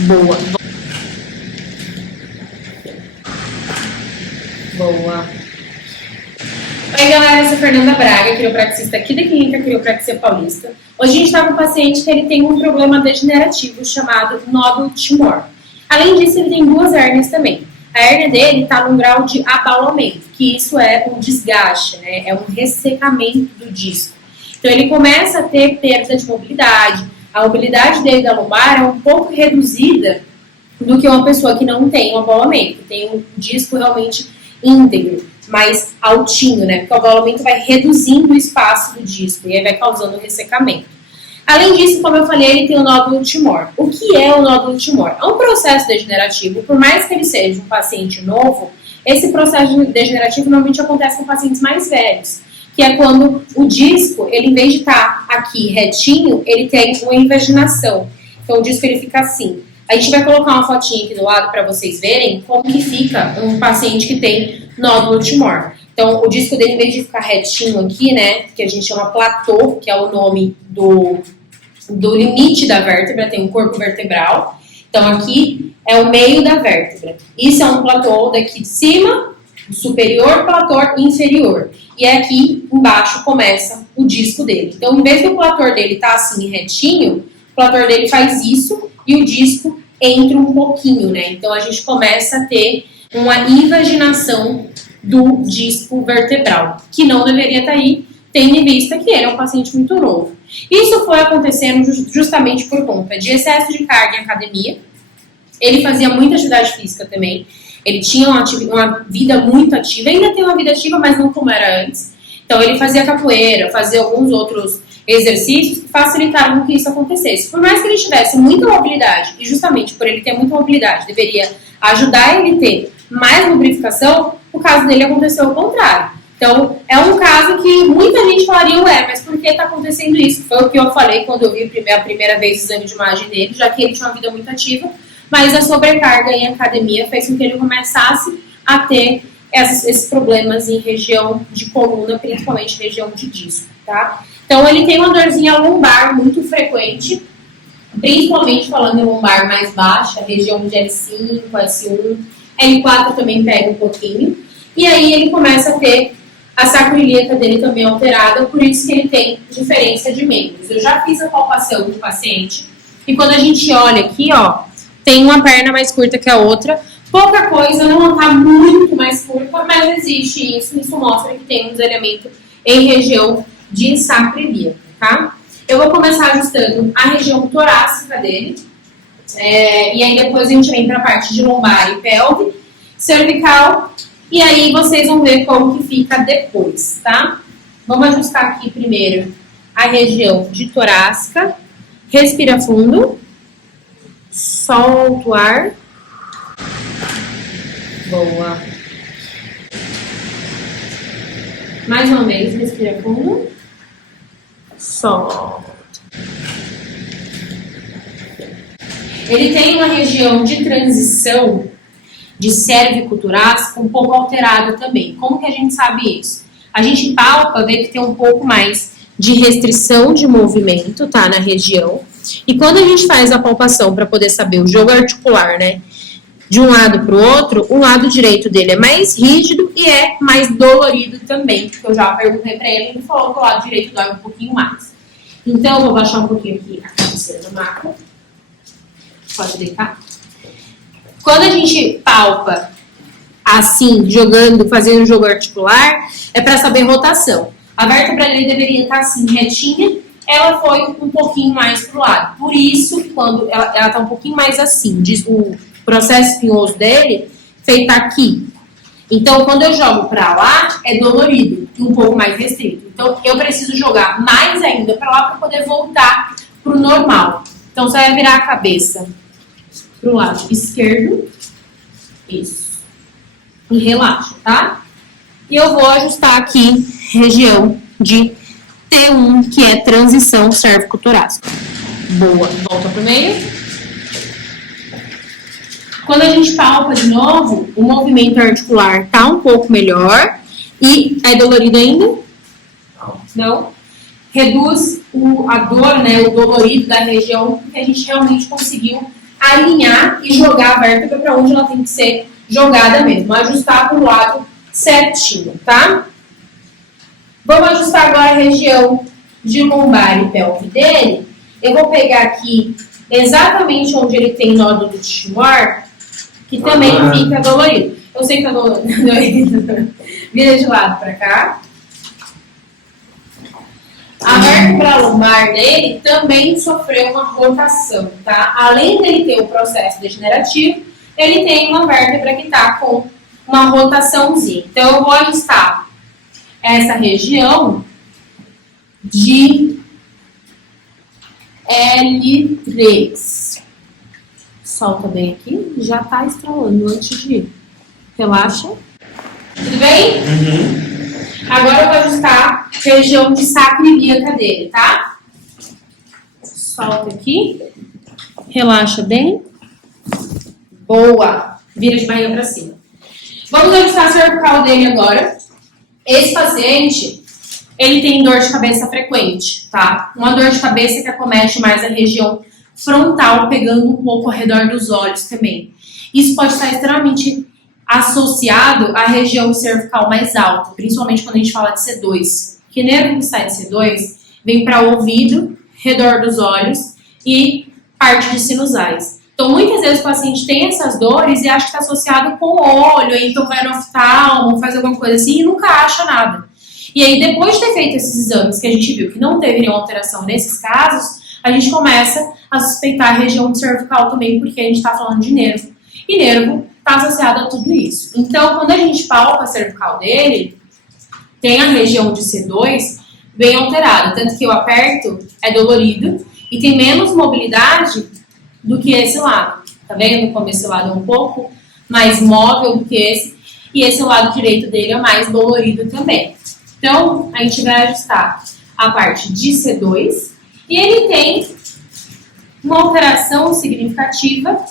Boa. Boa. Oi, galera, eu sou a Fernanda Braga, quiropraxista aqui da Clínica Quiropraxia Paulista. Hoje a gente está com um paciente que ele tem um problema degenerativo chamado nódulo timor. Além disso, ele tem duas hérnias também. A hérnia dele está num grau de abaulamento, que isso é um desgaste, né? É um ressecamento do disco. Então, ele começa a ter perda de mobilidade. A mobilidade dele da lombar é um pouco reduzida do que uma pessoa que não tem um abaulamento, tem um disco realmente íntegro, mais altinho, né? Porque o abaulamento vai reduzindo o espaço do disco e aí vai causando ressecamento. Além disso, como eu falei, ele tem o nódulo timor. O que é o nódulo timor? É um processo degenerativo, por mais que ele seja um paciente novo, esse processo degenerativo normalmente acontece com pacientes mais velhos, que é quando o disco, ele em vez de estar aqui retinho, ele tem uma invaginação. Então o disco ele fica assim. A gente vai colocar uma fotinha aqui do lado para vocês verem como que fica um paciente que tem nódulo timor. Então, o disco dele, em vez de ficar retinho aqui, né, que a gente chama platô, que é o nome do limite da vértebra, tem um corpo vertebral. Então, aqui é o meio da vértebra. Isso é um platô daqui de cima, superior, platô inferior. E aqui embaixo começa o disco dele. Então, em vez do platô dele estar assim retinho, o platô dele faz isso e o disco entra um pouquinho, né? Então, a gente começa a ter uma invaginação do disco vertebral, que não deveria estar aí, tendo em vista que ele é um paciente muito novo. Isso foi acontecendo justamente por conta de excesso de carga em academia. Ele fazia muita atividade física também. Ele tinha uma vida muito ativa, ainda tem uma vida ativa, mas não como era antes. Então, ele fazia capoeira, fazia alguns outros exercícios que facilitaram que isso acontecesse. Por mais que ele tivesse muita mobilidade, e justamente por ele ter muita mobilidade, deveria ajudar ele a ter mais lubrificação, o caso dele aconteceu ao contrário. Então, é um caso que muita gente falaria, mas por que está acontecendo isso? Foi o que eu falei quando eu vi a primeira vez o exame de imagem dele, já que ele tinha uma vida muito ativa, mas a sobrecarga em academia fez com que ele começasse a ter esses problemas em região de coluna, principalmente região de disco, tá? Então, ele tem uma dorzinha lombar muito frequente, principalmente falando em lombar mais baixa, região de L5, S1, L4 também pega um pouquinho. E aí ele começa a ter a sacroiliaca dele também alterada, por isso que ele tem diferença de membros. Eu já fiz a palpação do paciente, e quando a gente olha aqui, ó, tem uma perna mais curta que a outra, pouca coisa, não está muito mais curta, mas existe isso mostra que tem um desalinhamento em região de sacroiliaca, tá? Eu vou começar ajustando a região torácica dele, e aí depois a gente vem para a parte de lombar e pelve, cervical, e aí vocês vão ver como que fica depois, tá? Vamos ajustar aqui primeiro a região de torácica, respira fundo, solta o ar, boa. Mais uma vez, respira fundo, solta. Ele tem uma região de transição de cervicutorácica um pouco alterada também. Como que a gente sabe isso? A gente palpa, vê que tem um pouco mais de restrição de movimento, tá, na região. E quando a gente faz a palpação para poder saber o jogo articular, né, de um lado para o outro, o lado direito dele é mais rígido e é mais dolorido também, porque eu já perguntei para ele, ele falou que o lado direito dói um pouquinho mais. Então, eu vou baixar um pouquinho aqui a cabeceira do maca. Pode deitar. Quando a gente palpa assim, fazendo jogo articular, é para saber rotação. A vértebra dele deveria estar assim, retinha, ela foi um pouquinho mais pro lado. Por isso, quando ela está um pouquinho mais assim, o processo espinhoso dele feito aqui. Então, quando eu jogo para lá, é dolorido e um pouco mais restrito. Então, eu preciso jogar mais ainda para lá para poder voltar pro normal. Então, você vai virar a cabeça pro lado esquerdo. Isso. E relaxa, tá? E eu vou ajustar aqui região de T1, que é transição cérvico-torácica. Boa. Volta pro meio. Quando a gente palpa de novo, o movimento articular tá um pouco melhor. E é dolorido ainda? Não. Reduz a dor, né, o dolorido da região, porque a gente realmente conseguiu alinhar e jogar a vértebra para onde ela tem que ser jogada mesmo. Ajustar para o lado certinho, tá? Vamos ajustar agora a região de lombar e pelve dele. Eu vou pegar aqui exatamente onde ele tem nódulo de Timor, que também fica dolorido. Eu sei que tá dolorido. Vira de lado para cá. A vértebra lombar dele também sofreu uma rotação, tá? Além dele ter o processo degenerativo, ele tem uma vértebra que tá com uma rotaçãozinha. Então, eu vou ajustar essa região de L3. Solta bem aqui, já tá estralando antes de ir. Relaxa. Tudo bem? Uhum. Agora eu vou ajustar a região de sacroiliaca dele, tá? Solta aqui. Relaxa bem. Boa. Vira de barriga pra cima. Vamos ajustar a cervical dele agora. Esse paciente, ele tem dor de cabeça frequente, tá? Uma dor de cabeça que acomete mais a região frontal, pegando um pouco ao redor dos olhos também. Isso pode estar extremamente associado à região cervical mais alta, principalmente quando a gente fala de C2. Que nervo que sai de C2 vem para o ouvido, redor dos olhos e parte de sinusais. Então, muitas vezes o paciente tem essas dores e acha que está associado com o olho, então vai no oftalmo, faz alguma coisa assim e nunca acha nada. E aí, depois de ter feito esses exames que a gente viu que não teve nenhuma alteração nesses casos, a gente começa a suspeitar a região cervical também, porque a gente está falando de nervo. E nervo está associado a tudo isso. Então, quando a gente palpa a cervical dele, tem a região de C2 bem alterada. Tanto que eu aperto, é dolorido, e tem menos mobilidade do que esse lado. Tá vendo como esse lado é um pouco mais móvel do que esse, e esse lado direito dele é mais dolorido também. Então, a gente vai ajustar a parte de C2, e ele tem uma alteração significativa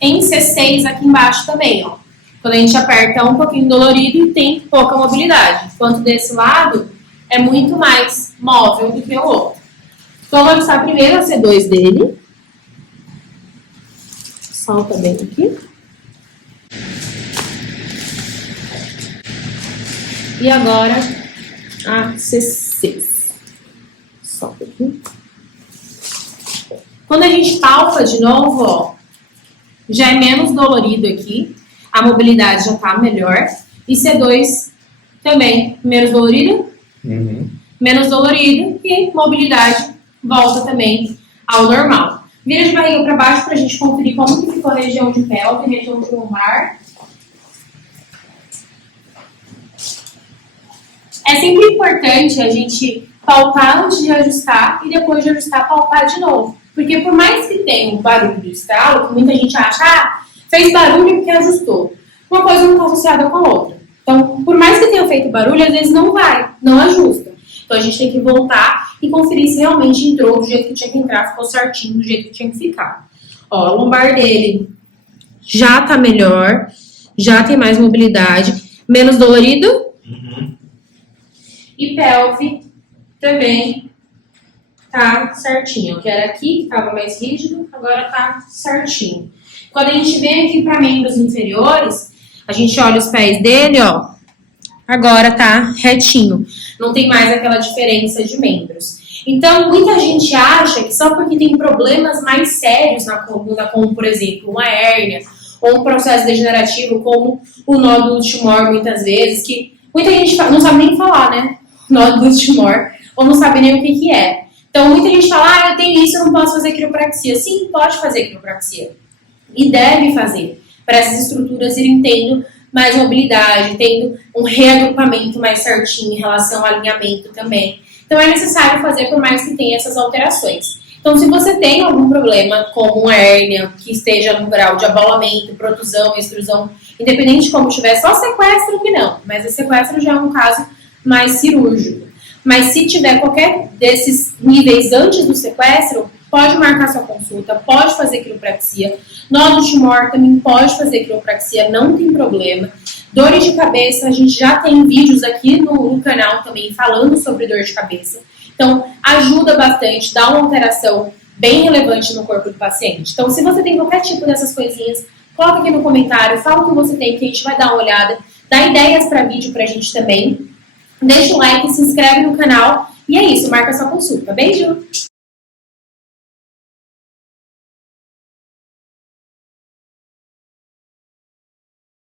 em C6 aqui embaixo também, ó. Quando a gente aperta é um pouquinho dolorido e tem pouca mobilidade. Enquanto desse lado é muito mais móvel do que o outro. Então, vamos ajustar primeiro a C2 dele. Solta bem aqui. E agora a C6. Solta aqui. Quando a gente palpa de novo, ó, já é menos dolorido aqui. A mobilidade já tá melhor. E C2 também menos dolorido. Uhum. Menos dolorido. E mobilidade volta também ao normal. Vira de barriga para baixo pra gente conferir como que ficou a região de pelve, região de lombar. É sempre importante a gente palpar antes de ajustar e depois de ajustar, palpar de novo. Porque por mais que tenha um barulho do estalo, que muita gente acha, fez barulho porque ajustou. Uma coisa não está associada com a outra. Então, por mais que tenha feito barulho, às vezes não ajusta. Então, a gente tem que voltar e conferir se realmente entrou do jeito que tinha que entrar, ficou certinho do jeito que tinha que ficar. Ó, o lombar dele já tá melhor, já tem mais mobilidade, menos dolorido. Uhum. E pelve também tá certinho. Que era aqui, que tava mais rígido, agora tá certinho. Quando a gente vem aqui para membros inferiores, a gente olha os pés dele, ó. Agora tá retinho. Não tem mais aquela diferença de membros. Então, muita gente acha que só porque tem problemas mais sérios na coluna, como, por exemplo, uma hérnia, ou um processo degenerativo, como o nódulo de Timor, muitas vezes, que muita gente não sabe nem falar, né? Nódulo de Timor, ou não sabe nem o que é. Então, muita gente fala, eu tenho isso, eu não posso fazer quiropraxia. Sim, pode fazer quiropraxia. E deve fazer, para essas estruturas irem tendo mais mobilidade, tendo um reagrupamento mais certinho em relação ao alinhamento também. Então, é necessário fazer por mais que tenha essas alterações. Então, se você tem algum problema, como uma hérnia, que esteja no grau de abaulamento, protusão, extrusão, independente de como estiver, só sequestro que não. Mas o sequestro já é um caso mais cirúrgico. Mas se tiver qualquer desses níveis antes do sequestro, pode marcar sua consulta, pode fazer quiropraxia. Nódulo Timor também pode fazer quiropraxia, não tem problema. Dores de cabeça, a gente já tem vídeos aqui no canal também falando sobre dor de cabeça. Então, ajuda bastante, dá uma alteração bem relevante no corpo do paciente. Então, se você tem qualquer tipo dessas coisinhas, coloca aqui no comentário, fala o que você tem, que a gente vai dar uma olhada, dá ideias para vídeo pra gente também. Deixa o like, se inscreve no canal. E é isso, marca sua consulta. Beijo!